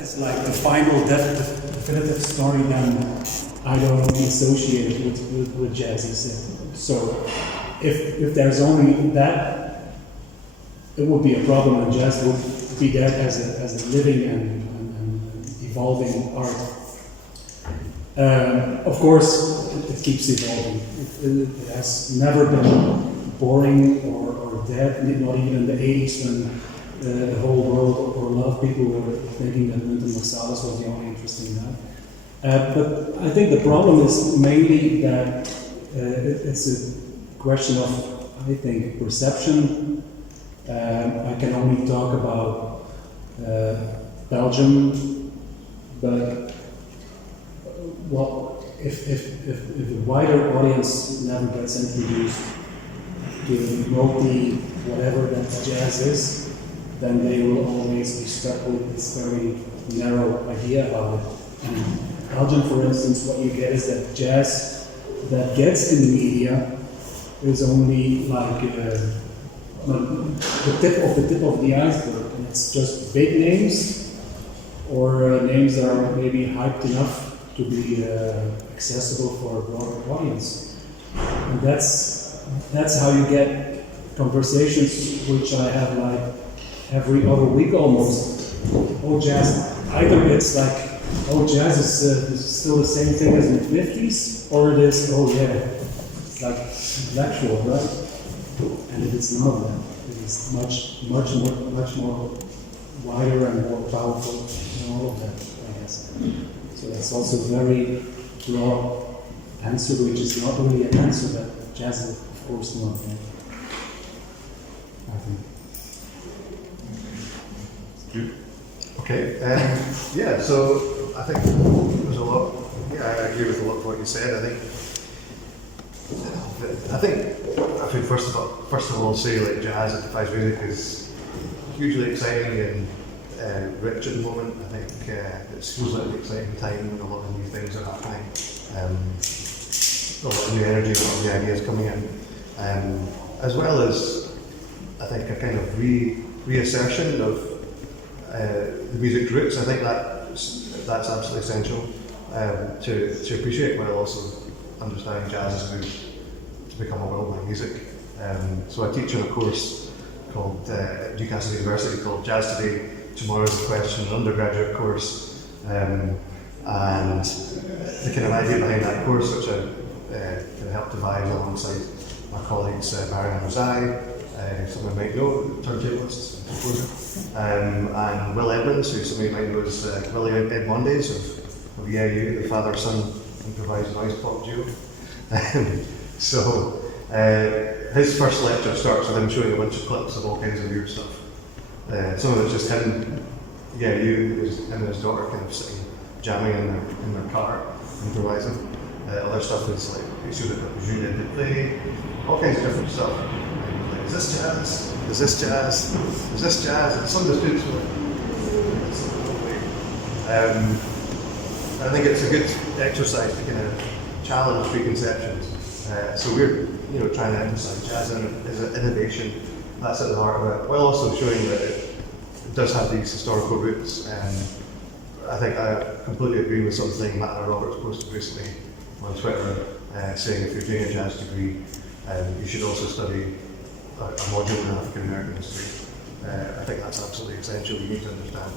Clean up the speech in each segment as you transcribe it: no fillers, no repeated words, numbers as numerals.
It's like the final definitive story, then I don't really associate it with jazz. So if there's only that, it would be a problem, and jazz would be there as a living and evolving art. Of course, it keeps evolving. It has never been boring or dead, not even in the 80s when the whole world or a lot of people were thinking that Milton Marsalis was the only interesting man. But I think the problem is mainly that it's a question of, I think, perception. I can only talk about Belgium, but well, if a wider audience never gets introduced to multi whatever that jazz is, then they will always be stuck with this very narrow idea about it. In Belgium, for instance, what you get is that jazz that gets in the media is only like the tip of the iceberg, and it's just big names or names that are maybe hyped enough to be accessible for a broader audience. And that's how you get conversations which I have like every other week almost. Oh, jazz. Either it's like, oh, jazz is still the same thing as in the 50s, or it is, oh yeah, it's like intellectual, right? And it is not that. It is much more wider and more powerful than all of that, I guess. So that's also a very broad answer, which is not really an answer that jazz is, of course, not. Right? I think. Okay, yeah, so I think there's a lot, yeah, I agree with a lot of what you said. I think I should first of all say like jazz at Defies Music is hugely exciting and rich at the moment. I think it feels like an exciting time when a lot of new things are happening, a lot of new energy, a lot of new ideas coming in, as well as I think a kind of reassertion of the music's roots. I think that's absolutely essential to appreciate, while also understanding jazz's move to become a worldwide music. So I teach on a course called at Newcastle University called Jazz Today, Tomorrow's the Question, an undergraduate course. And the kind of idea behind that course, which I kind of helped devise alongside my colleagues Marion Rosai, someone might know, turntablist and composer, and Will Edmonds, who somebody might know as Willie Ed Mondays of EIU, the father-son improvised noise pop duo. So his first lecture starts with him showing a bunch of clips of all kinds of weird stuff. Some of it's just him, him and his daughter kind of sitting, jamming in their car, improvising. Other stuff is like, he showed it at Junho, all kinds of different stuff. Is this jazz? Is this jazz? Is this jazz? And some of the students were I think it's a good exercise to kind of challenge preconceptions. So we're trying to emphasize jazz as an innovation. That's at the heart of it, while also showing that it does have these historical roots. I think I completely agree with something Matt Roberts posted recently on Twitter, saying if you're doing a jazz degree, you should also study a module in African American history. I think that's absolutely essential. You need to understand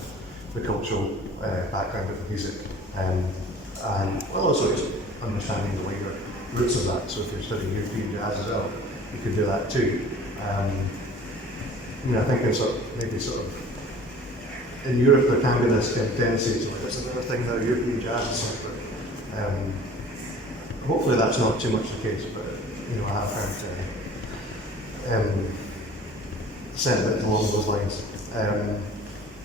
the cultural background of the music, and well, also just understanding the wider roots of that. So if you're studying European jazz as well, you can do that too. I think it's in Europe there can be this kind of tendency to like, there's another thing now, European jazz is separate. Hopefully that's not too much the case, but I have heard sentiment along those lines.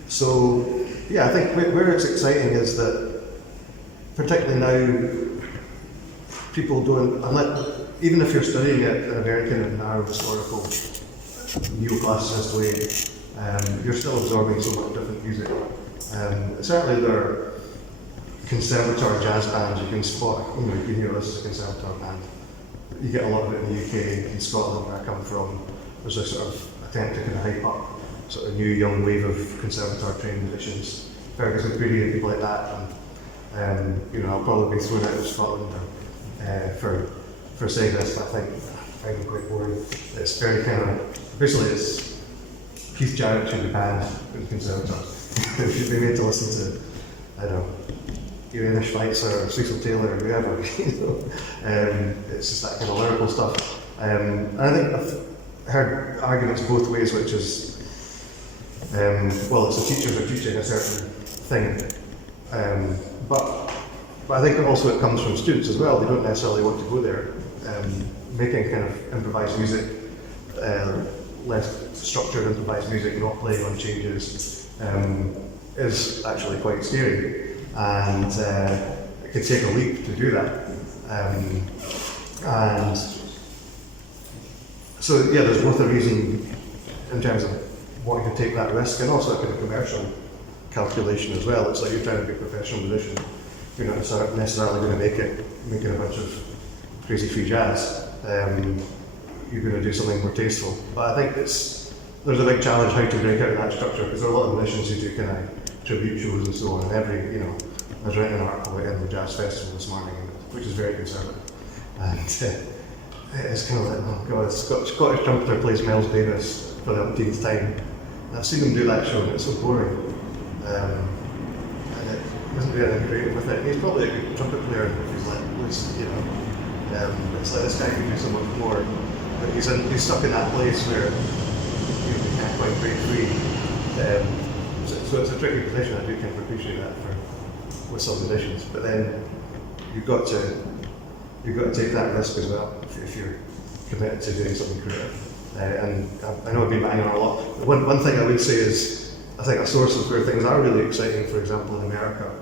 So yeah, I think where it's exciting is that particularly now people don't, even if you're studying it in a very kind of narrow historical neoclassicist way, you're still absorbing so much different music. Certainly there are conservatoire jazz bands you can spot, you can hear this is a conservatoire band. You get a lot of it in the UK, in Scotland where I come from. There's a sort of attempt to kind of hype up sort of new young wave of conservatoire trained musicians Fergus McCready and people like that. And I'll probably be thrown out of Scotland for saying this, but I find it quite boring. It's very kind of, basically it's Keith Jarrett should be banned in Conservatives. They should be made to listen to, I don't know, Irina Schweitzer or Cecil Taylor or whoever. It's just that kind of lyrical stuff. And I think I've heard arguments both ways, which is, well, it's the teachers are teaching a certain thing, but I think also it comes from students as well. They don't necessarily want to go there. Making kind of improvised music, less structured improvised music, not playing on changes, is actually quite scary, and it can take a leap to do that. And so yeah, there's both a reason in terms of wanting to take that risk, and also a kind of commercial calculation as well. It's like you're trying to be a professional musician. You're not necessarily going to make it making a bunch of crazy free jazz. You're going to do something more tasteful. But I think there's a big challenge how to break out of that structure, because there are a lot of musicians who do kind of tribute shows and so on. And I was writing an article about the Jazz Festival this morning, which is very conservative. And it's kind of like, oh god, Scottish trumpeter plays Miles Davis for the umpteenth time. And I've seen him do that show, and it's so boring. And it isn't really anything creative with it. He's probably a good trumpet player if he's let loose, it's like this guy can do so much more. But he's stuck in that place where he can't quite break free. So it's a tricky position. I do kind of appreciate that with some musicians. But then you've got to take that risk as well if you're committed to doing something creative. And I know I've been banging on a lot. One thing I would say is, I think a source of where things are really exciting, for example, in America,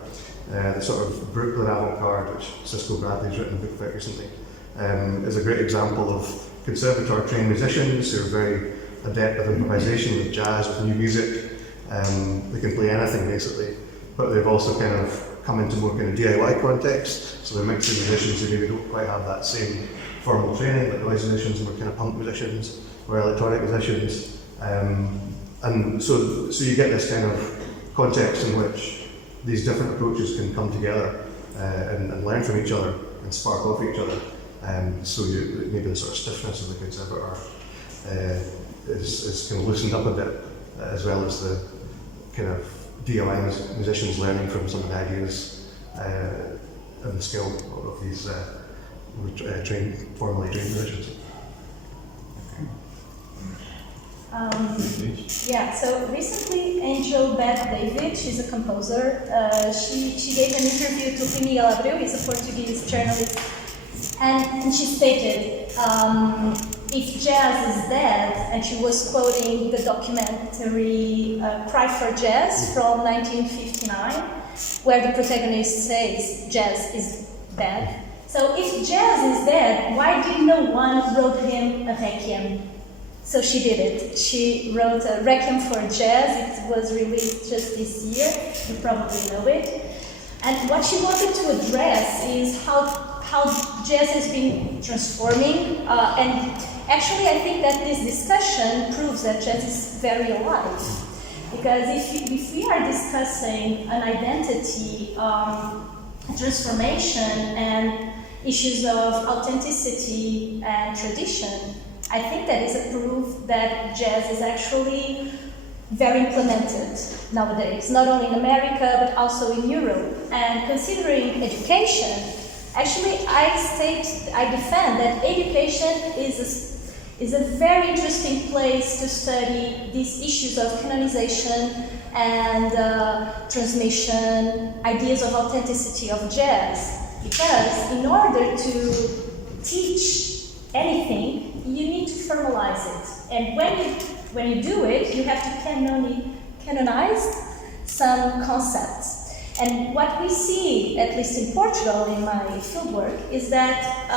the sort of Brooklyn avant-garde, which Cisco Bradley's written a book about recently, is a great example of conservatoire-trained musicians who are very adept with improvisation, with jazz, with new music. They can play anything basically, but they've also kind of come into more kind of DIY context, so they're mixing musicians who maybe don't quite have that same formal training, like noise musicians and kind of punk musicians or electronic musicians. And so you get this kind of context in which these different approaches can come together and learn from each other and spark off each other. So maybe the sort of stiffness of the conservatoire is kind of loosened up a bit, as well as the kind of DIY musicians learning from some of the ideas and the skill of these formally trained musicians. So recently Angel Beth David, she's a composer, she gave an interview to Miguel Abreu, he's a Portuguese journalist, and she stated, if jazz is dead, and she was quoting the documentary Cry for Jazz from 1959, where the protagonist says jazz is dead. So if jazz is dead, why did no one wrote him a requiem? So she did it. She wrote a Requiem for Jazz. It was released just this year. You probably know it. And what she wanted to address is how jazz has been transforming. And actually, I think that this discussion proves that jazz is very alive. Because if we are discussing an identity, transformation, and issues of authenticity and tradition, I think that is a proof that jazz is actually very implemented nowadays, not only in America but also in Europe. And considering education, actually I defend that education is a very interesting place to study these issues of canonization and transmission, ideas of authenticity of jazz. Because in order to teach anything, you need to formalize it. And when you do it, you have to canonize some concepts. And what we see, at least in Portugal, in my fieldwork, is that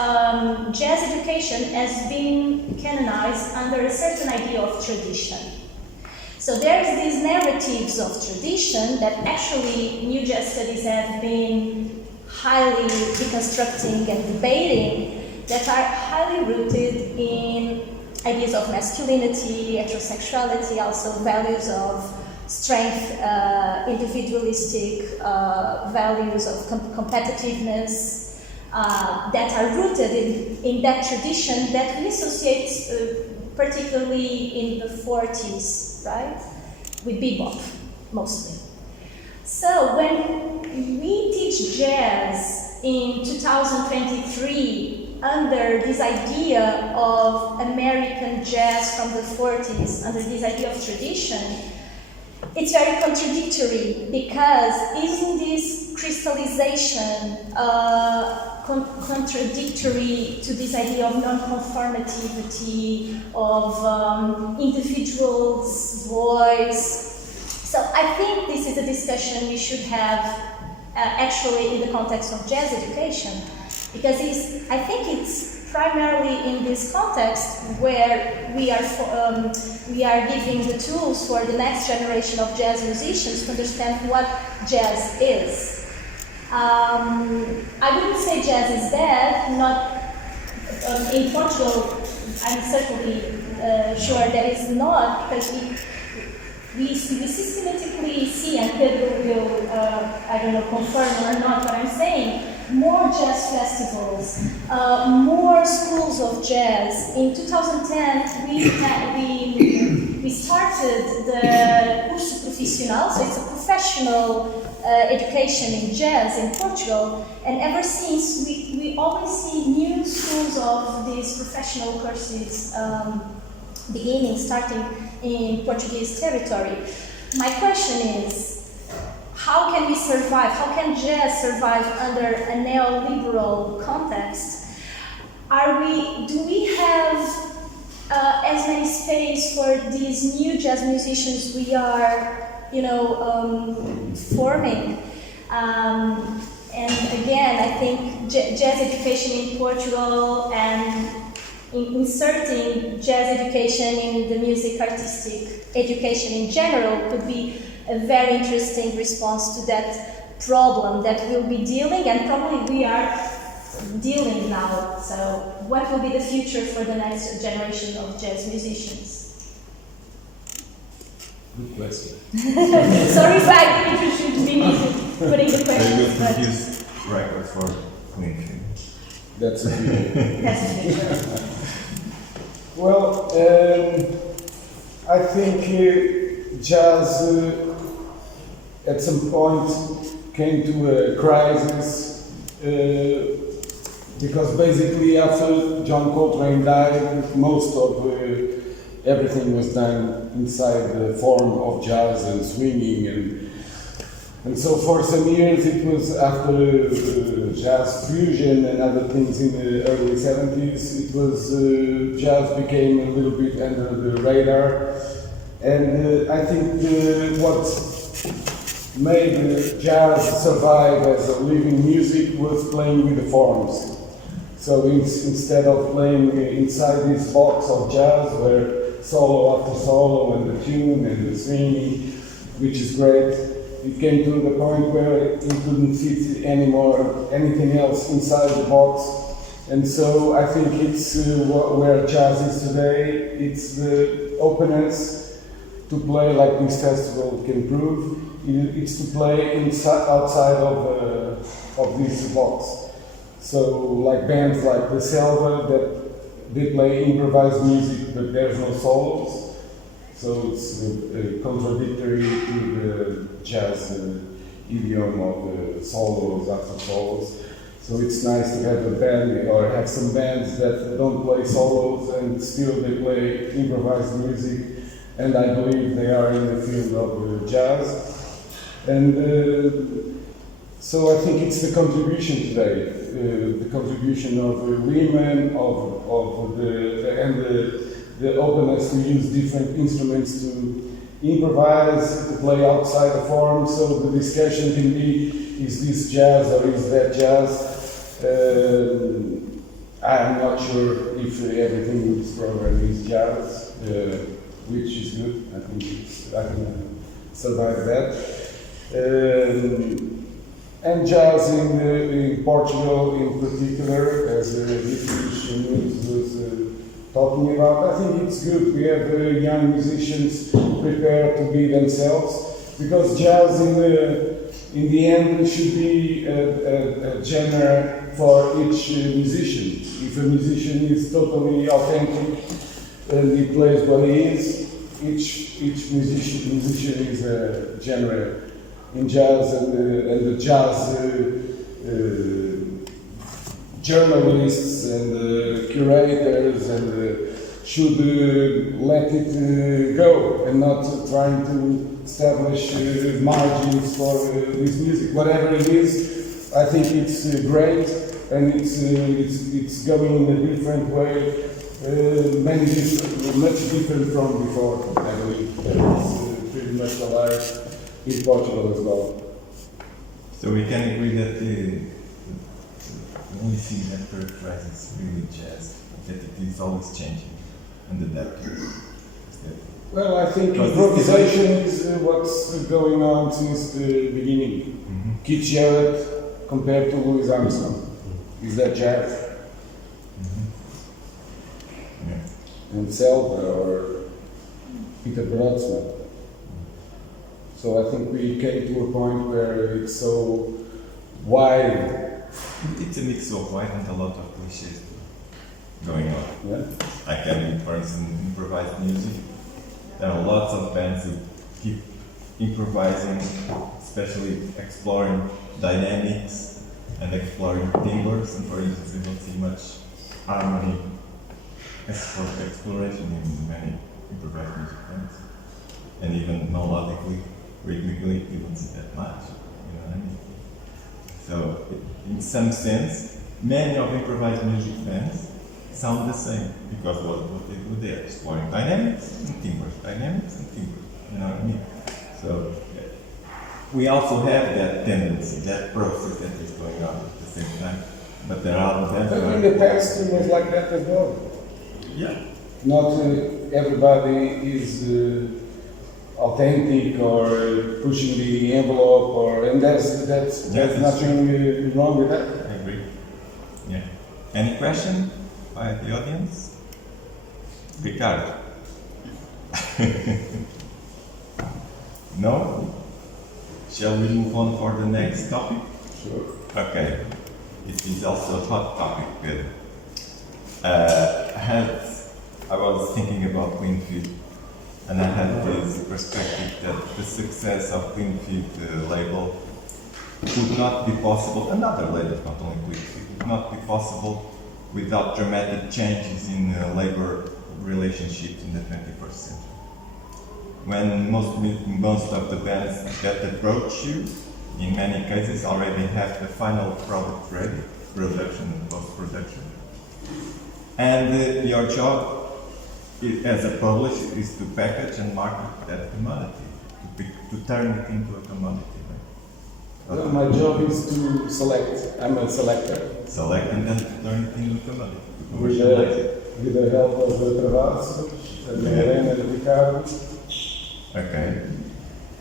jazz education has been canonized under a certain idea of tradition. So there's these narratives of tradition that actually new jazz studies have been highly deconstructing and debating, that are highly rooted in ideas of masculinity, heterosexuality, also values of strength, individualistic values of competitiveness that are rooted in that tradition that we associate particularly in the 40s, right? With bebop, mostly. So when we teach jazz in 2023 under this idea of American jazz from the 40s, under this idea of tradition, it's very contradictory because isn't this crystallization contradictory to this idea of non-conformativity, of individual's voice? So I think this is a discussion we should have actually in the context of jazz education, because I think it's primarily in this context where we are giving the tools for the next generation of jazz musicians to understand what jazz is. I wouldn't say jazz is dead. Not in Portugal. I'm certainly sure that it's not, because we systematically see, and Pedro will, I don't know, confirm or not what I'm saying, more jazz festivals, more schools of jazz. In 2010, we started the curso profissional, so it's a professional education in jazz in Portugal, and ever since we always see new schools of these professional courses starting in Portuguese territory. My question is, how can we survive? How can jazz survive under a neoliberal context? Do we have as many space for these new jazz musicians we are, forming? And again, I think jazz education in Portugal and inserting jazz education in the music artistic education in general could be a very interesting response to that problem that we'll be dealing, and probably we are dealing now. So what will be the future for the next generation of jazz musicians? Good question. Sorry if I introduced me putting the They will questions. produce records for Queen. That's a good. That's the future. Well, I think jazz at some point came to a crisis because basically after John Coltrane died, most of everything was done inside the form of jazz and swinging, and so for some years it was after jazz fusion and other things in the early 70s, it was jazz became a little bit under the radar, and I think what made jazz survive as a living music was playing with the forms. So instead of playing inside this box of jazz where solo after solo and the tune and the swinging, which is great, it came to the point where it couldn't fit anymore anything else inside the box. And so I think it's where jazz is today. It's the openness to play like this festival can prove. It's to play outside of this box. So like bands like the Selva that they play improvised music but there's no solos. So it's contradictory to the jazz idiom of solos after solos. So it's nice to have a band or have some bands that don't play solos and still they play improvised music, and I believe they are in the field of jazz. And so I think it's the contribution today, the contribution of women, the openness to use different instruments to improvise, to play outside the form. So the discussion can be, is this jazz or is that jazz? I'm not sure if everything in this program is jazz, which is good. I think I can survive that. And jazz in Portugal in particular, as BeatrizNunes was talking about. I think it's good. We have young musicians prepared to be themselves, because jazz in the end should be a genre for each musician. If a musician is totally authentic and he plays what he is, each musician is a genre in jazz, and the jazz journalists and curators and should let it go and not trying to establish margins for this music. Whatever it is, I think it's great, and it's going in a different way, much different from before. I believe it's pretty much alive in Portugal as well. So we can agree that the only thing that characterizes really jazz that it is always changing and adapting. Well, I think improvisation is what's going on since the beginning. Mm-hmm. Keith Jarrett compared to Louis Armstrong. Is that jazz? Mm-hmm. Yeah. And Selva or Peter Brodsman. So I think we came to a point where it's so wide. It's a mix of wide and a lot of cliches going on. Yeah? I can, for instance, improvise music. There are lots of bands who keep improvising, especially exploring dynamics and exploring timbres, and for instance, we don't see much harmony exploration in many improvised music bands. And even melodically, rhythmically, you don't see that much. You know what I mean? So, in some sense, many of improvised music bands sound the same, because what they do, they're exploring dynamics and timbres, you know what I mean? So, we also have that tendency, that process that is going on at the same time, but there are bands But in the past it was like that as well. Yeah. Not everybody is authentic or pushing the envelope, and there's nothing wrong with that. I agree. Yeah. Any question by the audience? Ricardo? No? Shall we move on for the next topic? Sure. Okay. It is also a hot topic, Pedro. I was thinking about Queenfield, and I had this perspective that the success of Queenfield label would not be possible, and other labels, not only Queenfield, would not be possible without dramatic changes in labor relationships in the 21st century. When most of the bands that approach you, in many cases, already have the final product ready, production and post-production. And your job as a publisher is to package and market that commodity, to turn it into a commodity. Right? Well, my job is to select. I'm a selector. Select and then turn it into a commodity. With the help of the Travassos, Helena and Ricardo. Okay.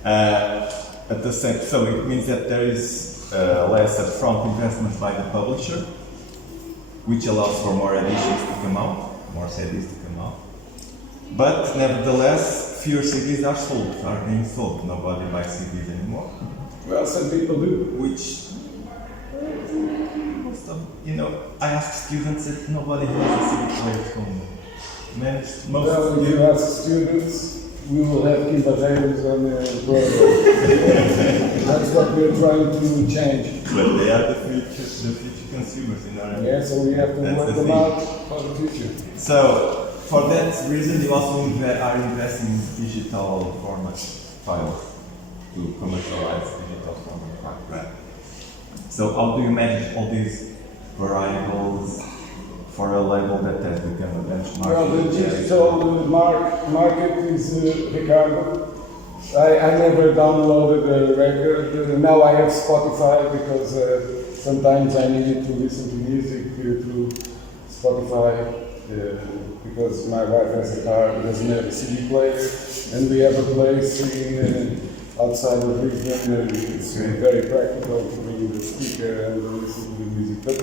At the same, so it means that there is less upfront investment by the publisher, which allows for more editions to come out, more CDs to come out. But nevertheless, fewer CDs are being sold. Nobody buys CDs anymore. Well, some people do. Which, most of, I ask students that nobody has a CD player at home. Well, if you ask students, we will have Kimbarreiros on the program. That's what we're trying to change. But they are the future consumers, Yeah, so we have to work them out for the future. So, for that reason, you also are investing in digital format files to commercialize digital format files, right? So, how do you manage all these variables for a label that has become a benchmark? Well, the digital market is Ricardo. I never downloaded a record. Now I have Spotify because sometimes I needed to listen to music through Spotify because my wife has a car, doesn't have a CD player, and we have a place outside of Lisbon, it's very practical to bring the speaker and listen to the music. But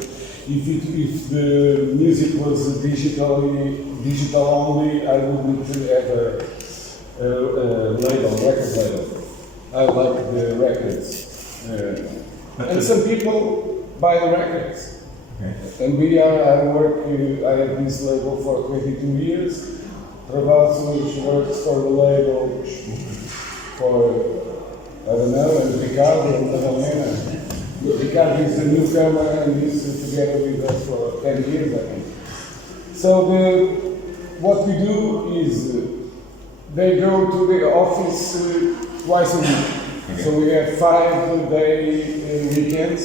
if the music was digital only, I would need to have a record label. I like the records. And some people buy the records. Okay. And I have this label for 22 years. Roxo works for the label for, I don't know, and Ricardo and Madalena. Ricardo is a newcomer and he's together with us for 10 years, I think. So what we do is they go to the office twice a week. Okay. So we have 5-day weekends,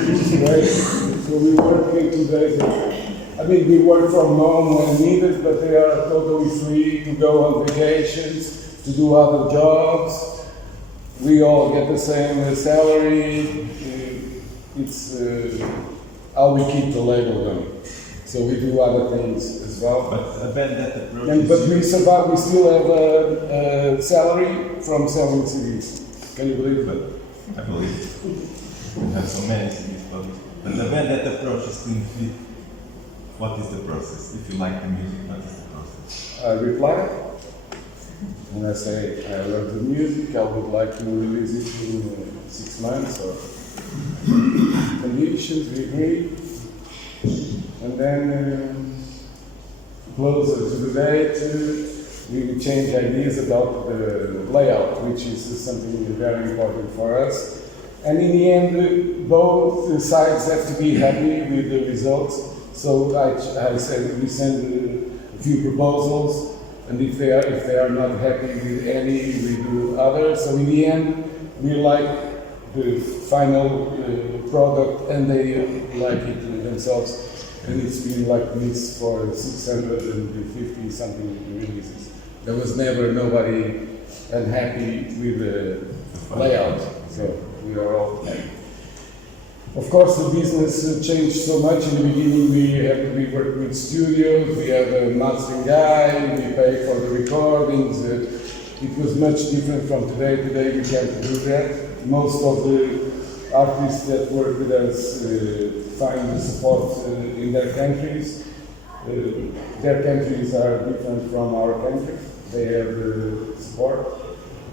which is great. So we work 2 days. We work from home when needed, but they are totally free to go on vacations, to do other jobs. We all get the same salary. It's how we keep the label going. So we do other things as well. But a band that approaches but we survive. We still have a salary from selling CDs. Can you believe that? I believe it. We have so many CDs published. But the band that approaches Clean Fit, what is the process? If you like the music, what is the process? I reply and I say, I love the music, I would like to release it in 6 months or conditions, we agree. And then closer to the date, we change ideas about the layout, which is something very important for us. And in the end, both sides have to be happy with the results. So I said we send a few proposals, and if they are not happy with any, we do others. So in the end, we like the final product, and they like it themselves. And it's been like this for 650 something releases. There was never nobody unhappy with the layout. So we are all happy. Of course, the business changed so much. In the beginning, we worked with studios, we had a mastering guy, we pay for the recordings. It was much different from today. Today, we can't do that. Most of the artists that work with us find the support in their countries. Their countries are different from our country. They have the support,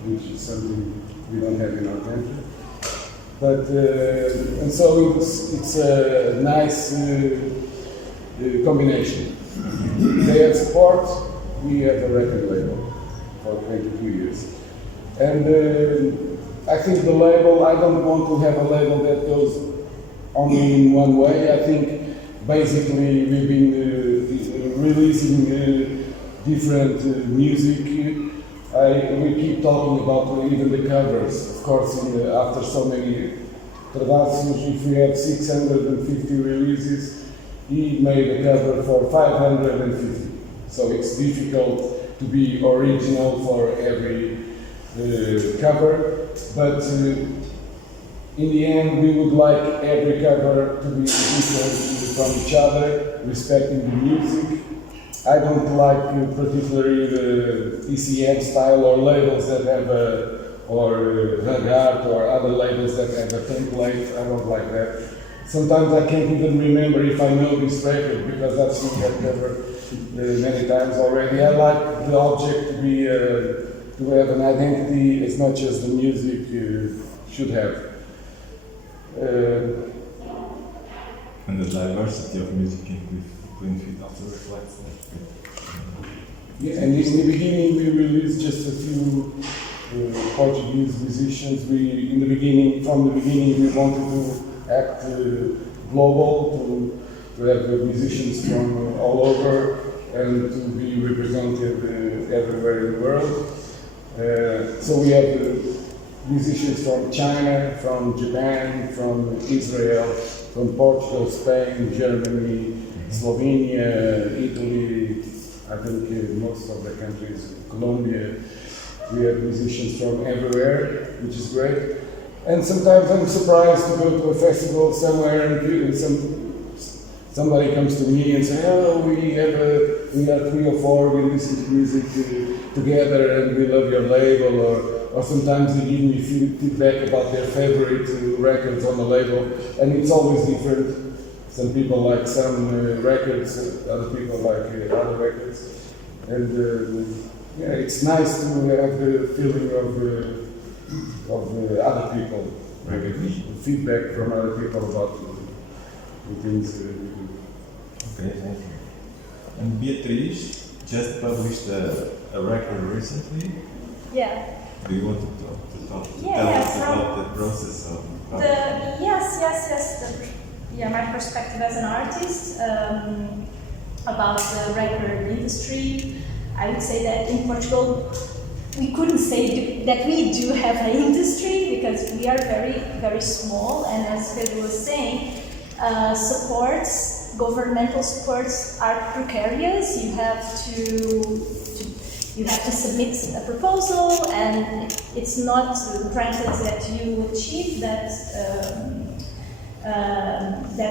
which is something we don't have in our country. But and so it's a nice combination. They have support, we have a record label for 22 years. And I think the label, I don't want to have a label that goes only in one way. I think basically we've been releasing different music. We keep talking about even the covers. Of course, after so many Travassos, if we have 650 releases, he made a cover for 550. So it's difficult to be original for every cover, but in the end, we would like every cover to be different from each other, respecting the music. I don't like particularly the ECM style or labels that have or Ragart or other labels that have a template. I don't like that. Sometimes I can't even remember if I know this record because I've seen that cover many times already. I like the object to be to have an identity as much as the music should have. And the diversity of music in Clean Fit also reflects that. Yeah, and in the beginning we released just a few Portuguese musicians. From the beginning, we wanted to act global, to have musicians from all over and to be represented everywhere in the world. So we have musicians from China, from Japan, from Israel, from Portugal, Spain, Germany, Slovenia, Italy, I think most of the countries, Colombia. We have musicians from everywhere, which is great. And sometimes I'm surprised to go to a festival somewhere and somebody comes to me and says, "Oh, we are 3 or 4, we listen to music together and we love your label," or sometimes they give me feedback about their favorite records on the label, and it's always different. Some people like some records, other people like other records, and yeah, it's nice to have the feeling of other people, maybe feedback from other people about the things we do. Okay, thank you. And Beatriz just published a record recently. Yeah. Do you want to tell Yeah, us about the process of yes. My perspective as an artist about the record industry. I would say that in Portugal, we couldn't say that we do have an industry because we are very, very small. And as Pedro was saying, governmental supports are precarious. You have to submit a proposal, and it's not granted that you achieve that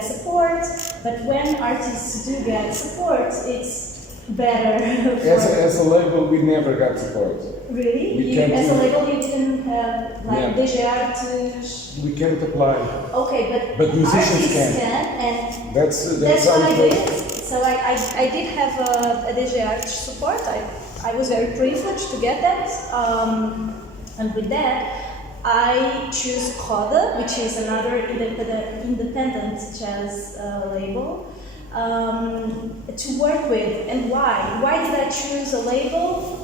support. But when artists do get support, it's better. As a label, we never got support. Really? As a label, you didn't have DG Artes? We can't apply. Okay, but musicians artists can. And that's what I did. So I did have a DG Artes support. I was very privileged to get that. And with that, I choose Causa, which is another independent jazz label, to work with. And why? Why did I choose a label?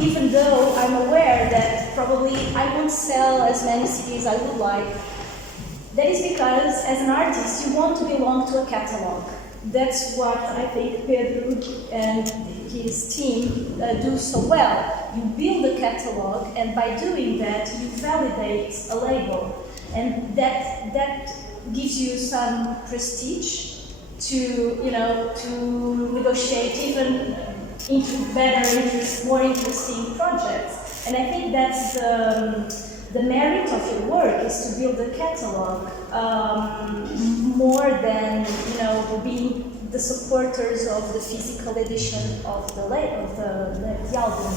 Even though I'm aware that probably I won't sell as many CDs as I would like. That is because, as an artist, you want to belong to a catalog. That's what I think Pedro and his team do so well. You build a catalog, and by doing that, you validate a label, and that gives you some prestige to negotiate even into more interesting projects. And I think that's the merit of your work, is to build a catalog more than being the supporters of the physical edition of the album.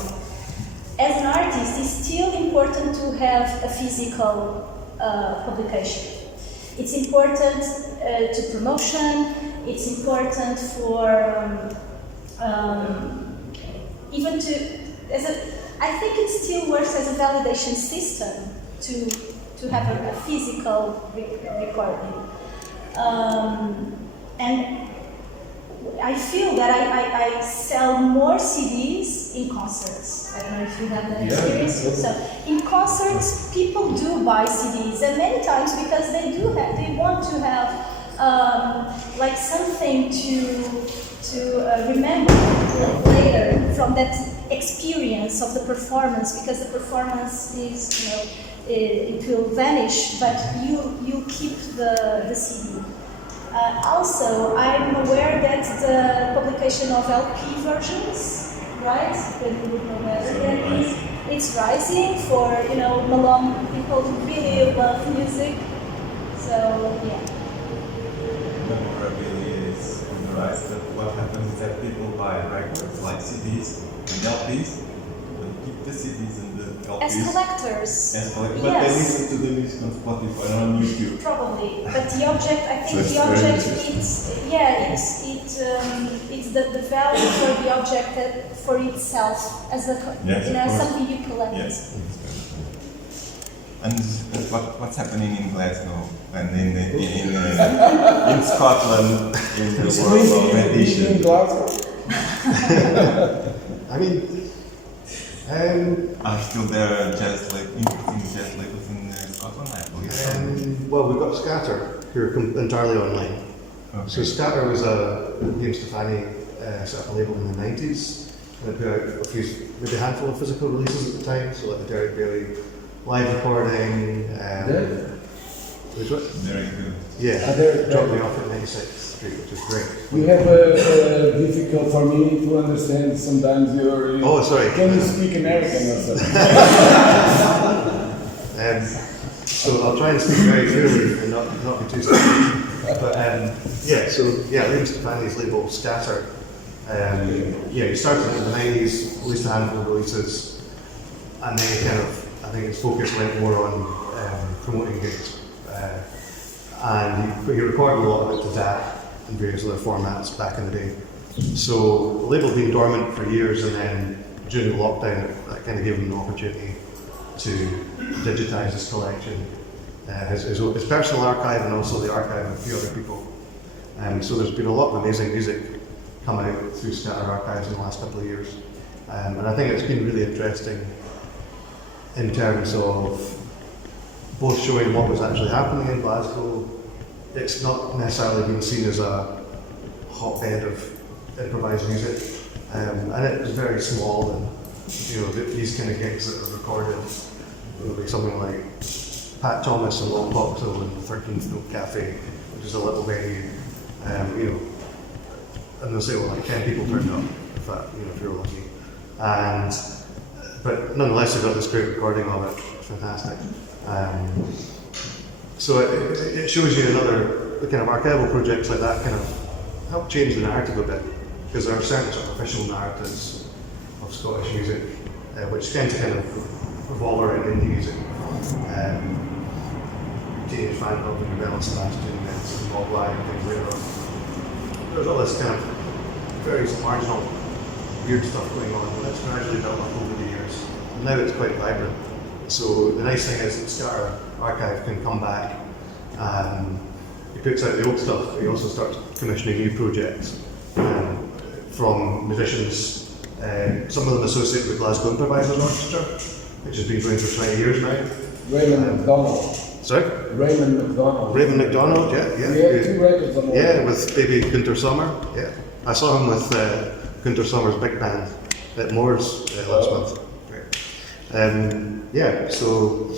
As an artist, it's still important to have a physical publication. It's important to promotion. It's important for even to I think it still works as a validation system to have a physical recording. And I feel that I sell more CDs in concerts. I don't know if you have that experience. So in concerts, people do buy CDs, and many times because they want to have like something to remember later from that experience of the performance, because the performance is, it will vanish, but you keep the CD. Also, I'm aware that the publication of LP versions, right? That you would know better than me. It's rising for Malone people who really love music. So yeah. Memorabilia is on the rise, but what happens is that people buy records like CDs and LPs, and keep the CDs and the LPs as collectors. But they listen to the music on Spotify or on YouTube. Probably, but the object, I think So the object, it's the value for the object for itself as something you collect. Yes. And what's happening in Glasgow and in Scotland in the world of edition? In Glasgow? I mean, are still there interesting jazz labels in Scotland? I believe. well, we've got Scatter, who are entirely online. Okay. So Scatter was James Stefani set up a label in the 90s, and it put out maybe a handful of physical releases at the time, so like the Derek Bailey live recording. Which one? Very good. Yeah, dropped me off at 96th Street, which is great. You have a difficult for me to understand sometimes your. Oh, sorry. Can you speak American or something? So I'll try and speak very clearly and not be too stupid. But James Stefani's label Scatter. He started in the 90s, released a handful of releases, and then he kind of I think his focus went more on promoting gigs. And he recorded a lot of it to DAT and various other formats back in the day. So the label had been dormant for years, and then during the lockdown, that kind of gave him the opportunity to digitise his collection, his personal archive, and also the archive of a few other people. So there's been a lot of amazing music come out through Scatter Archives in the last couple of years. And I think it's been really interesting in terms of both showing what was actually happening in Glasgow. It's not necessarily been seen as a hotbed of improvised music, and it was very small, and these kind of gigs that were recorded, it would be something like Pat Thomas and Long Boxel in the 13th Note Cafe, which is a little venue, and they'll say, well, like 10 people turned up, if you're lucky. But nonetheless, I got this great recording of it. It's fantastic. So it shows you the kind of archival projects like that kind of help change the narrative a bit, because there are certain sort of official narratives of Scottish music which tend to kind of revolve around indie music. Teenage Fan Club and Rebel Sebastian and Bob Wine and things later on. There's all this kind of very marginal, weird stuff going on, and it's gradually built up over the years. And now it's quite vibrant. So the nice thing is that Scatter Archive can come back, and he puts out the old stuff, but he also starts commissioning new projects from musicians, some of them associated with Glasgow Improvisers Orchestra, which has been going for 20 years now. Raymond McDonald. Sorry? Raymond McDonald. Raymond McDonald, yeah. We have 2 records on Yeah, with baby Gunter Sommer, yeah. I saw him with Gunter Sommer's big band at Moore's last month. So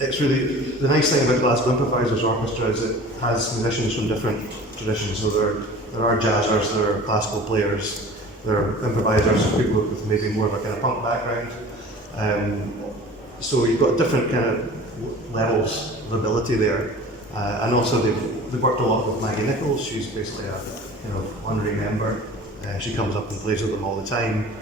it's really, the nice thing about Glasgow Improvisers Orchestra is it has musicians from different traditions. So there are jazzers, there are classical players, there are improvisers, people with maybe more of a kind of punk background. So you've got different kind of levels of ability there. And also they've worked a lot with Maggie Nichols. She's basically a kind of honorary member. She comes up and plays with them all the time.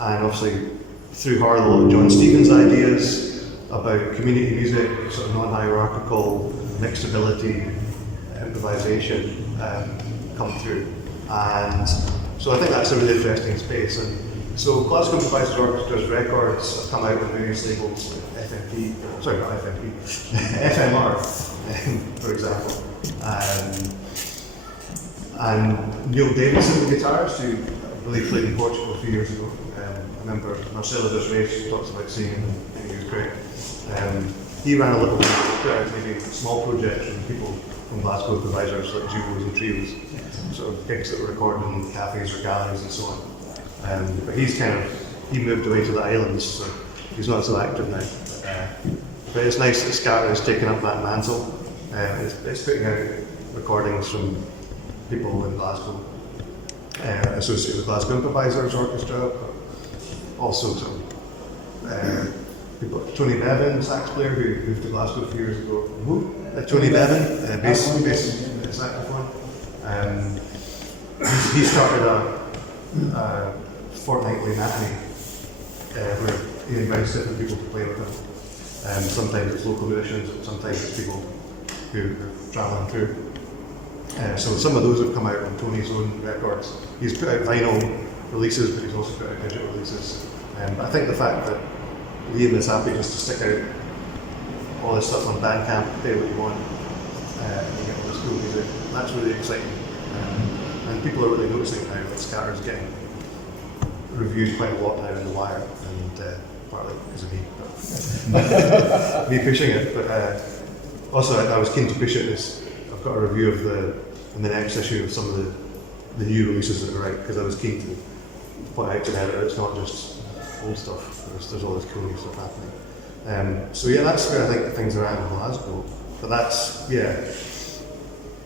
And obviously through her, a lot of John Stevens' ideas about community music, sort of non-hierarchical, mixed ability, improvisation come through. And so I think that's a really interesting space. And so Glasgow Improvisers Orchestra's records have come out on various labels, FMR, for example. And Neil Davidson, the guitarist, who I believe played in Portugal a few years ago. I remember Marcelo Desreis talks about seeing him, and he was great. He ran a little maybe small projects from people from Glasgow improvisers, like duos and trios, sort of gigs that were recorded in cafes or galleries and so on. But he moved away to the islands, so he's not so active now. But it's nice that Scatter has taken up that mantle. It's putting out recordings from people in Glasgow associated with Glasgow Improvisers Orchestra, but also some people, Tony Bevan, sax player who moved to Glasgow a few years ago. Tony Bevan, bass saxophone. He started a fortnightly matinee where he invites different people to play with him. Sometimes it's local musicians, sometimes it's people who are travelling through. So some of those have come out on Tony's own records. He's put out vinyl releases, but he's also put out digital releases. But I think the fact that Liam is happy just to stick out all this stuff on Bandcamp, pay what you want, and you get all this cool music, that's really exciting. And people are really noticing now that Scatter's getting reviewed quite a lot now in The Wire, and partly because of me, but me pushing it. But also I was keen to push it. I've got a review of in the next issue of some of the new releases that are out, because I was keen to point out to them that it's not just old stuff, there's all this cool new stuff happening. So yeah, that's where I think things are at in Glasgow. But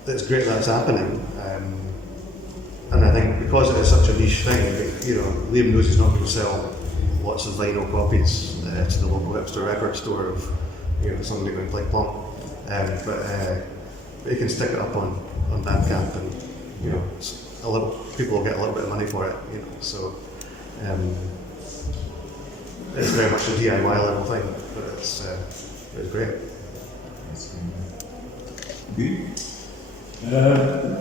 it's great that's happening. And I think because it is such a niche thing, Liam knows he's not going to sell lots of vinyl copies to the local hipster record store of somebody going play plump. But you can stick it up on Bandcamp, and people will get a little bit of money for it. So it's very much a DIY level thing, but it's great. Good.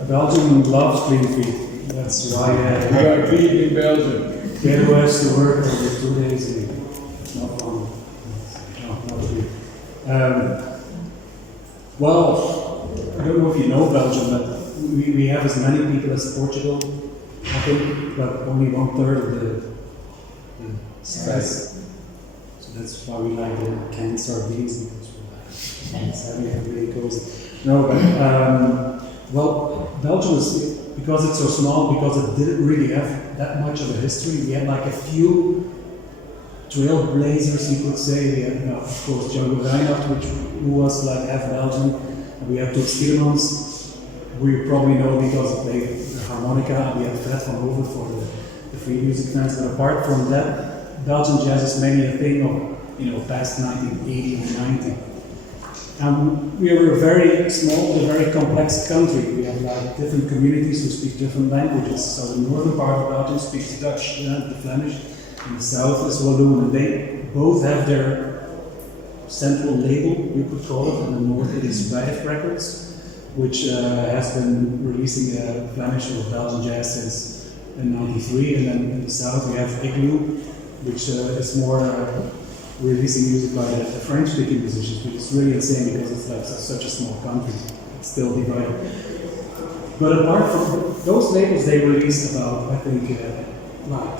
Belgium loves clean feet. That's why We are clean in Belgium. Pedro has to work over 2 days a week. It's not fun. No, not really. Well, I don't know if you know Belgium, but we have as many people as Portugal, I think, but only 1/3 of the size. So that's why we like the canned sardines, because we're like, it's heavy, everybody goes. No, but, well, Belgium is, because it's so small, because it didn't really have that much of a history, we had like a few trailblazers, you could say. We had, of course, Django Reinhardt, who was like half Belgian, and we had two Stiermans, who you probably know because he played the harmonica, and we had Fred van Over for the free music fans. But apart from that, Belgian jazz is mainly a thing of, past 1980 and 90. And we are a very small, a very complex country. We have like different communities who speak different languages. So the northern part of Belgium speaks Dutch, the Flemish, and the south is Walloon. And they both have their central label, you could call it. In the north it is Vijf Records, which has been releasing Flemish or Belgian jazz since in '93. And then in the south we have Igloo, which is more releasing music by the French-speaking musicians, which is really insane because it's like such a small country. It's still divided. But apart from those labels, they release about, I think, like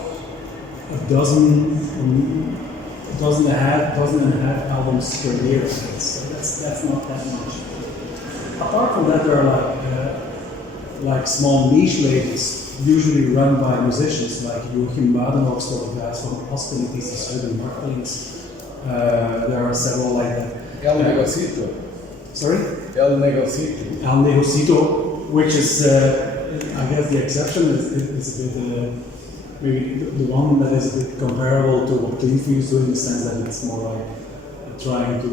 a dozen and a half albums per year. So that's not that much. Apart from that, there are like small niche labels, usually run by musicians like Joachim Badenhoffs, or the guys from Hostilities, and Martelings. There are several like that. El Negocito. Sorry? El Negocito. El Negocito, which is, I guess the exception is a bit, maybe the one that is a bit comparable to what Clean Feet is doing, in the sense that it's more like trying to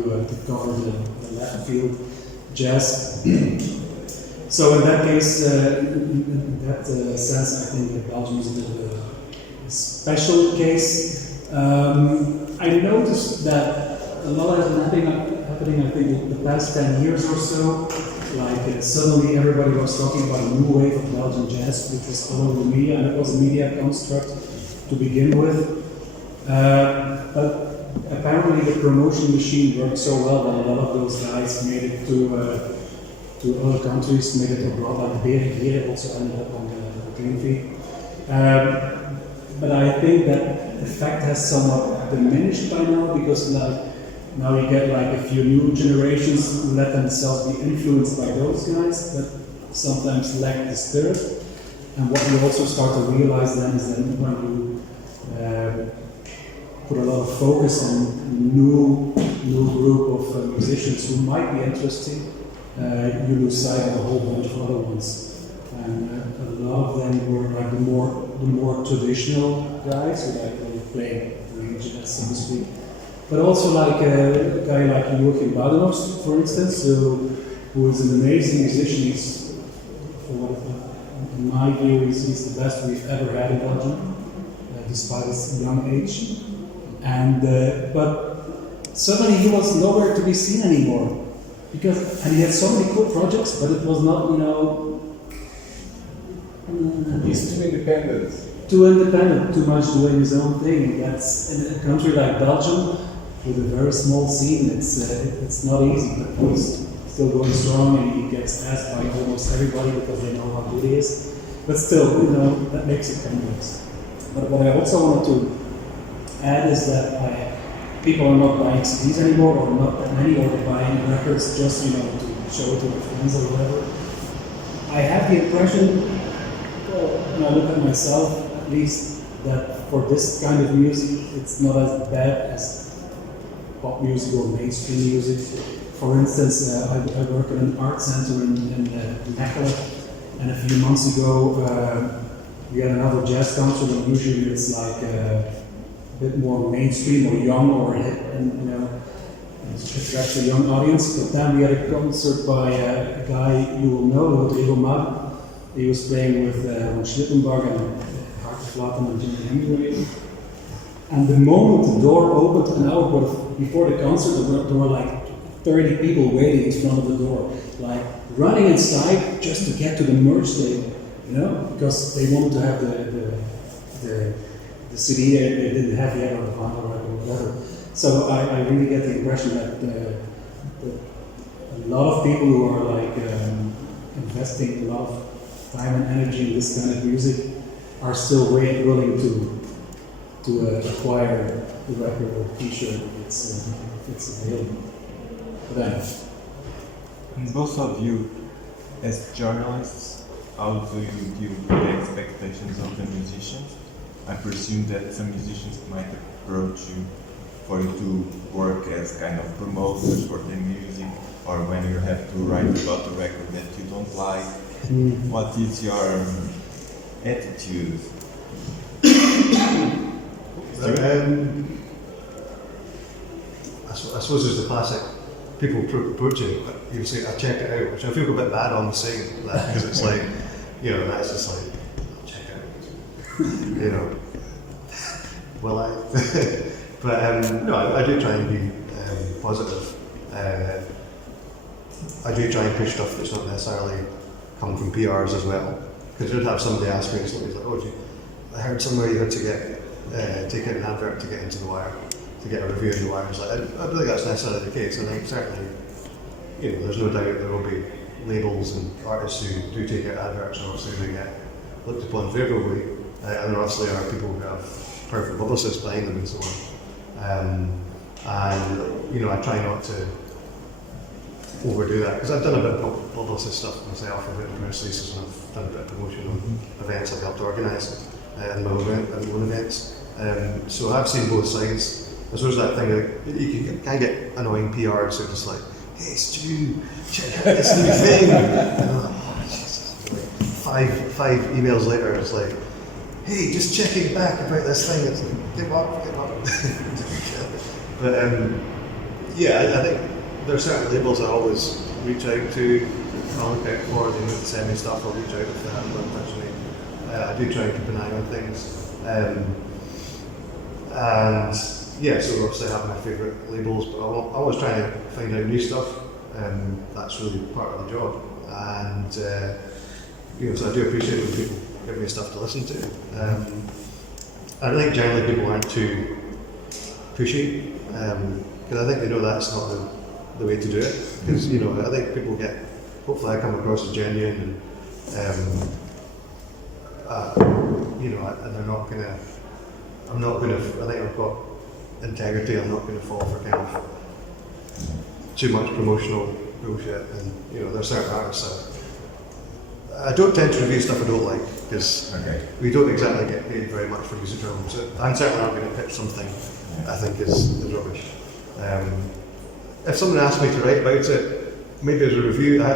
cover the left field jazz. So in that case, in that sense, I think that Belgium is a bit of a special case. I noticed that a lot has been happening, I think, in the past 10 years or so. Like suddenly everybody was talking about a new wave of Belgian jazz, which was all over the media, and it was a media construct to begin with. But apparently the promotion machine worked so well that a lot of those guys made it to other countries, made it abroad, like Beer also ended up on the Clean Feet. But I think that the fact has somewhat diminished by now, because now you get like a few new generations who let themselves be influenced by those guys, but sometimes lack the spirit. And what you also start to realize then is that when you put a lot of focus on new group of musicians who might be interesting, you lose sight of a whole bunch of other ones. And a lot of them were like the more traditional guys who like play jazz, so to speak. But also like a guy like Joachim Badenhoffs, for instance, who is an amazing musician. He's, in my view, he's the best we've ever had in Belgium, despite his young age. And but suddenly he was nowhere to be seen anymore, and he had so many cool projects, but it was not, He's too independent. Too much doing his own thing. That's in a country like Belgium, with a very small scene. It's not easy, but he's still going strong, and he gets asked by almost everybody because they know how good he is. But still, that makes it complex. But what I also wanted to add is that people are not buying CDs anymore, or not that many, or they're buying records just to show it to their friends or whatever. I have the impression, when I look at myself at least, that for this kind of music it's not as bad as pop music or mainstream music. For instance, I work at an art center in Mechelen, and a few months ago we had another jazz concert, and usually it's like a bit more mainstream or young or hip, and it's actually a young audience. But then we had a concert by a guy you will know, Rodrigo Mar. He was playing with Ron Schlittenberg and Hartflaten and Jimmy Hemingway. And the moment the door opened, an hour before the concert, there were like 30 people waiting in front of the door, like running inside just to get to the merch table, you know, because they wanted to have the CD they didn't have yet, or the vinyl record or whatever. So I really get the impression that a lot of people who are like investing a lot of time and energy in this kind of music are still willing to acquire the record or T-shirt if it's available for them. And both of you, as journalists, how do you deal with the expectations of the musicians? I presume that some musicians might approach you for you to work as kind of promoters for their music, or when you have to write about a record that you don't like. What is your attitude? I suppose there's the classic people approaching, you say, I checked it out, which I feel a bit bad on saying that, because it's like, you know, that's just like, check it out. You know, well, but no, I do try and be positive. I do try and push stuff that's not necessarily come from PRs as well. Because I did have somebody ask me, somebody's like, oh, I heard somewhere you had to get take out an advert to get into the Wire, to get a review in the Wire. I was like, I don't think that's necessarily the case. I think certainly, you know, there's no doubt there will be labels and artists who do take out adverts, and obviously they get looked upon favourably. And there obviously are people who have perfect publicists behind them and so on. And, you know, I try not to overdo that, because I've done a bit of publicist stuff myself. I've written press releases and I've done a bit of promotion on events I've helped organise and my own events. So I've seen both sides. I suppose that thing that you can get annoying PRs who are just like, hey Stu, check out this new thing. Oh, Jesus. Like five emails later, it's like, hey, just checking back about this thing. It's like, give up. But yeah, I think there are certain labels I always reach out to, contact for. They need to send me stuff, I'll reach out if they haven't done personally. I do try and keep an eye on things. And yeah, so obviously I have my favourite labels, but I'm always trying to find out new stuff. That's really part of the job. And you know, so I do appreciate when people give me stuff to listen to. I think generally people aren't too pushy, because I think they know that's not the way to do it. Because, you know, I think people get, hopefully I come across as genuine and you know, and they're not gonna, I think I've got integrity. I'm not gonna fall for kind of too much promotional bullshit. And, you know, there's certain artists I don't tend to review stuff I don't like, because we don't exactly get paid very much for music journalism. So I'm certainly not going to pitch something I think is rubbish. If someone asked me to write about it, maybe as a review, I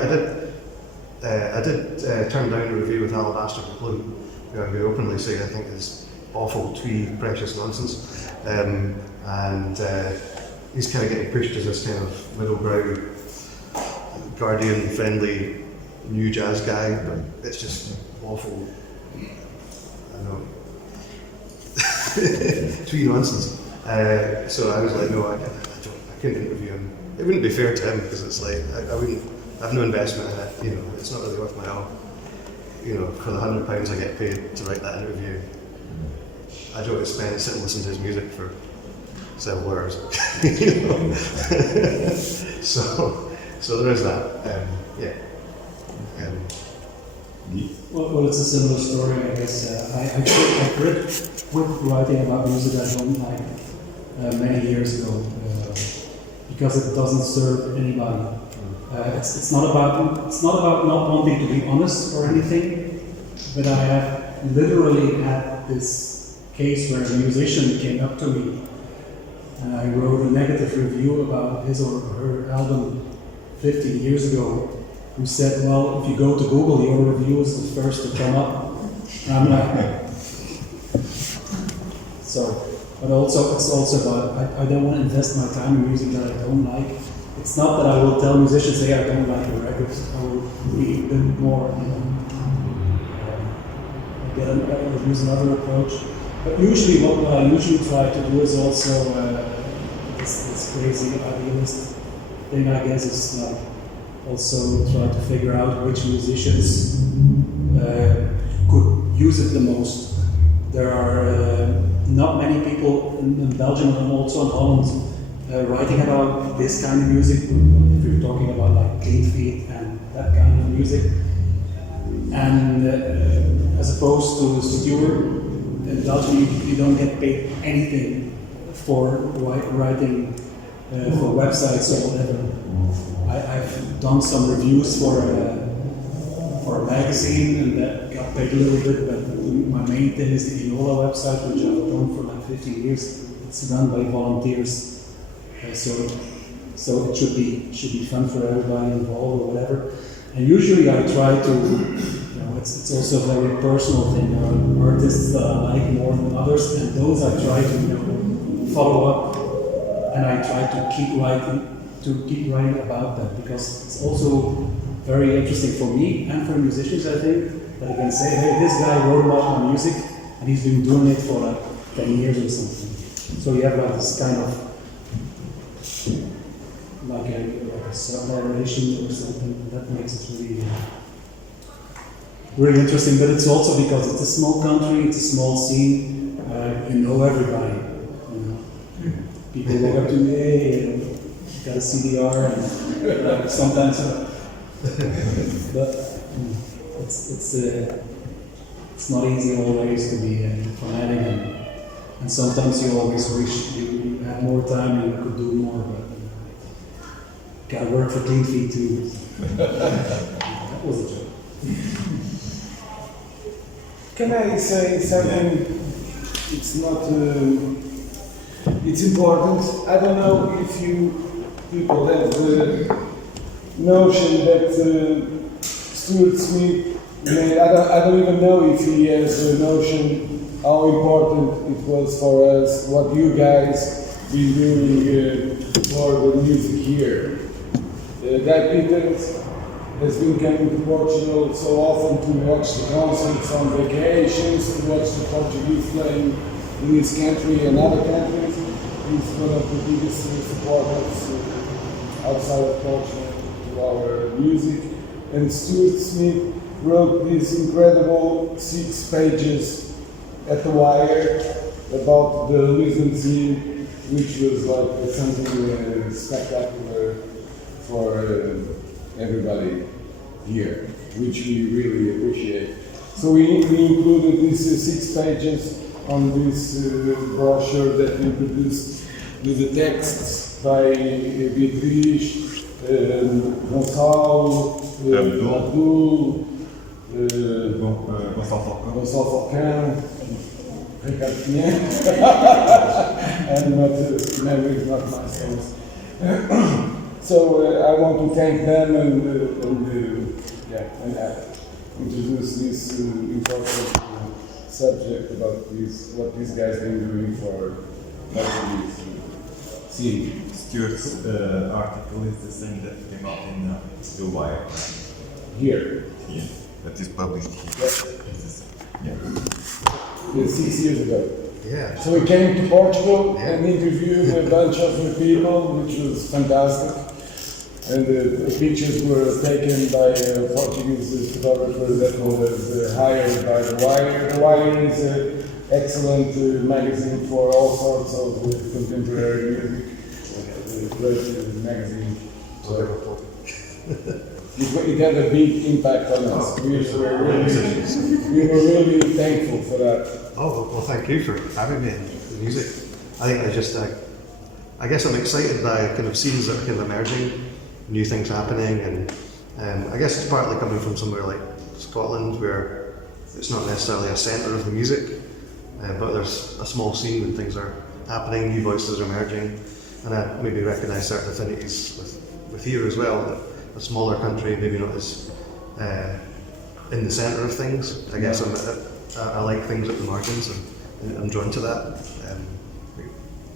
did turn down a review with Alabaster Conclude, who I would openly say I think is awful, twee, precious nonsense. And he's kind of getting pushed as this kind of middle brow, Guardian-friendly new jazz guy, but it's just awful. I know. Twee nonsense. So I was like, no, I couldn't interview him. It wouldn't be fair to him, because it's like, I have no investment in it, you know, it's not really worth my own. You know, for the £100 I get paid to write that interview, I don't expect to sit and listen to his music for several hours. You know? So there is that. Yeah. Well, it's a similar story, I guess. I quit writing about music I don't like many years ago because it doesn't serve anybody. It's not about not wanting to be honest or anything, but I have literally had this case where a musician came up to me and I wrote a negative review about his or her album 15 years ago, who said, well, if you go to Google, your review is the first to come up. And I'm like, so, but also, it's also about, I don't want to invest my time in music that I don't like. It's not that I will tell musicians, hey, I don't like your records. I will be a bit more, you know, I'll use another approach. But usually what I usually try to do is also this crazy idealist thing, I guess, is like also try to figure out which musicians could use it the most. There are not many people in Belgium and also in Holland writing about this kind of music, if you're talking about like Clean Feet and that kind of music. And as opposed to Stewart, in Belgium you don't get paid anything for writing for websites or whatever. I've done some reviews for a magazine and that got paid a little bit, but my main thing is the Enola website, which I've done for like 15 years. It's run by volunteers, so it should be fun for everybody involved or whatever. And usually I try to, it's also a very personal thing. There are artists that I like more than others, and those I try to follow up, and I try to keep writing about them, because it's also very interesting for me and for musicians, I think, that I can say, hey, this guy wrote about my music, and he's been doing it for like 10 years or something. So you have like this kind of like a collaboration or something that makes it really interesting. But it's also because it's a small country, it's a small scene. You know everybody. People walk up to me, hey, got a CDR, and sometimes. But it's not easy always to be fanatic, and sometimes you always wish you had more time and you could do more, but gotta work for Clean Feet too. That was a joke. Can I say something? It's not. It's important. I don't know if you people have the notion that Stewart Smith made. I don't even know if he has a notion how important it was for us, what you guys been doing for the music here. Guy Peters has been coming to Portugal so often to watch the concerts on vacations, to watch the Portuguese playing in his country and other countries. He's one of the biggest supporters outside of Portugal to our music. And Stewart Smith wrote this incredible 6 pages at the Wire about the Lisbon scene, which was like something spectacular for everybody here, which we really appreciate. So we included these 6 pages on this brochure that we produced with the texts by Beatriz, Gonçalo, Abdul, Gonçalo Falcão, Ricardo Pinheiro, and memory is not my sense. So I want to thank them and introduce this important subject about what these guys been doing for this scene. Stewart's article is the same that came out in The Wire. Here. Yeah, that is published here. Yes. Yeah. 6 years ago. Yeah. So we came to Portugal and interviewed a bunch of people, which was fantastic. And the pictures were taken by a Portuguese photographer that was hired by The Wire. The Wire is an excellent magazine for all sorts of contemporary music. A great magazine. It had a big impact on us. We were really thankful for that. Oh, well, thank you for having me in the music. I think I guess I'm excited by kind of scenes that are kind of emerging, new things happening, and I guess it's partly coming from somewhere like Scotland, where it's not necessarily a centre of the music, but there's a small scene and things are happening, new voices are emerging, and I maybe recognise certain affinities with here as well, that a smaller country, maybe not as in the centre of things. I guess I like things at the margins, and I'm drawn to that.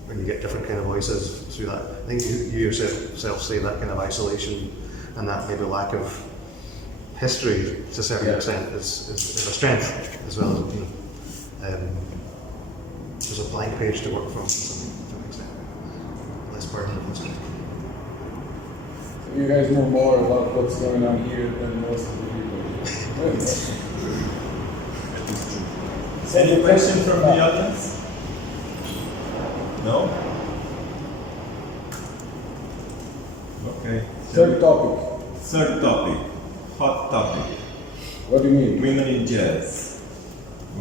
When you get different kind of voices through that, I think you yourself say that kind of isolation and that maybe lack of history to a certain extent is a strength as well as there's a blank page to work from to some extent. Less permanent and stuff. You guys know more about what's going on here than most of the people. Any question from the audience? No? Okay. Third topic. Third topic. Hot topic. What do you mean? Women in jazz.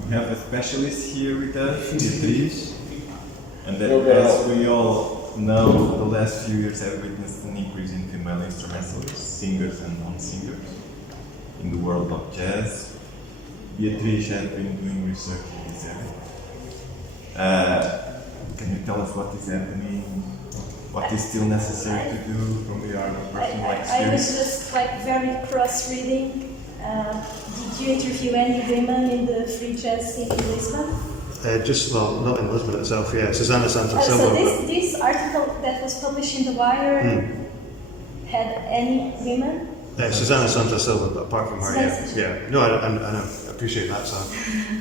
We have a specialist here with us, Beatriz. And that, as we all know, the last few years have witnessed an increase in female instrumentalists, singers and non-singers, in the world of jazz. Beatriz has been doing research in this area. Can you tell us what is happening? What is still necessary to do from your personal I experience? was just like very cross-reading. Did you interview any women in the free jazz scene in Lisbon? Well, not in Lisbon itself, yeah. Susanna Santa Silva. So this article that was published in The Wire had any women? Susanna Santa Silva, but apart from her, yeah. No, I appreciate that's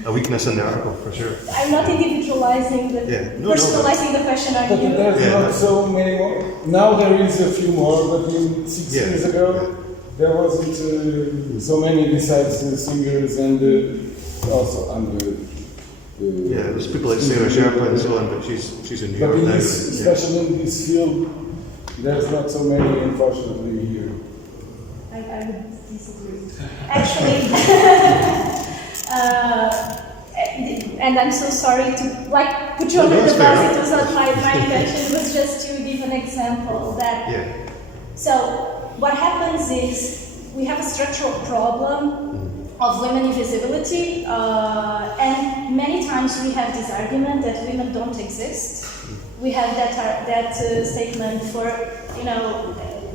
a weakness in the article for sure. I'm not individualizing the personalizing the question on But you. there's not so many more. Now there is a few more, but 6 years ago there wasn't so many besides the singers and there's people like Sarah Sherpa and so on, but she's in New York now. Especially in this field, there's not so many, unfortunately, here. I would disagree. Actually, and I'm so sorry to put you under the bus. It was not my intention. It was just to give an example that. So what happens is we have a structural problem of women invisibility, and many times we have this argument that women don't exist. We have that statement for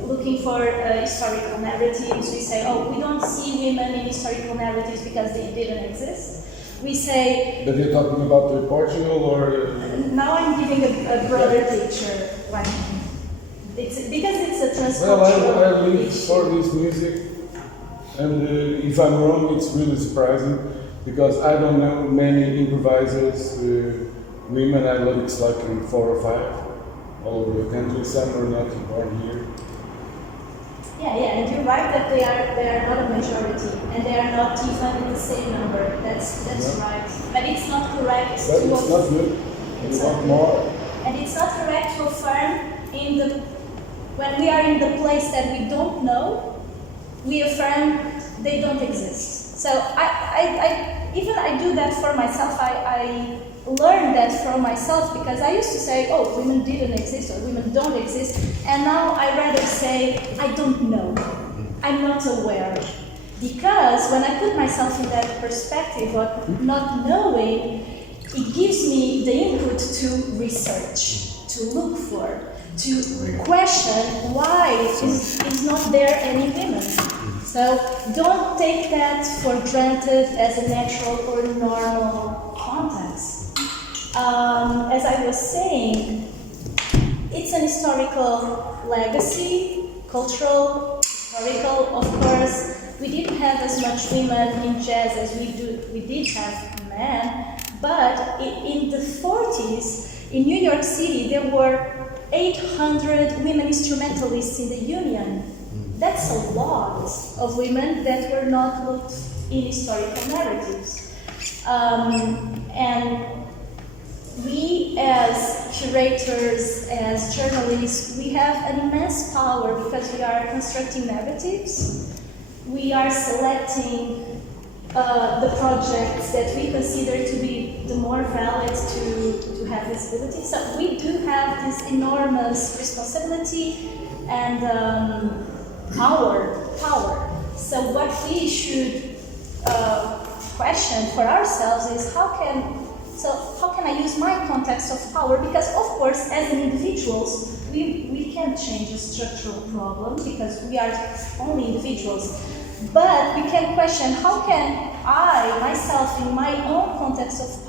looking for historical narratives. We say, oh, we don't see women in historical narratives because they didn't exist. We say... But you're talking about Portugal or... Now I'm giving a broader picture. Because it's a transcultural Well, I live for this music, and if I'm wrong, it's really surprising, because I don't know many improvisers, women. I know it's like 4 or 5 all over the country. Some are not born here. Yeah, and you're right that they are not a majority, and they are not even in the same number. That's right. But it's not correct. But it's not good. You want more. And it's not correct to affirm when we are in the place that we don't know, we affirm they don't exist. So I do that for myself. I learned that from myself because I used to say, oh, women didn't exist or women don't exist, and now I rather say I don't know. I'm not aware. Because when I put myself in that perspective of not knowing, it gives me the input to research, to look for, to question why is not there any women. So don't take that for granted as a natural or normal context. As I was saying, it's an historical legacy, cultural, historical, of course. We didn't have as much women in jazz as we did have men, but in the 40s, in New York City, there were 800 women instrumentalists in the Union. That's a lot of women that were not looked in historical narratives. And we as curators, as journalists, we have an immense power because we are constructing narratives. We are selecting the projects that we consider to be the more valid to have visibility. So we do have this enormous responsibility and power. So what we should question for ourselves is how can I use my context of power? Because of course, as individuals, we can't change a structural problem because we are only individuals. But we can question how can I, myself, in my own context of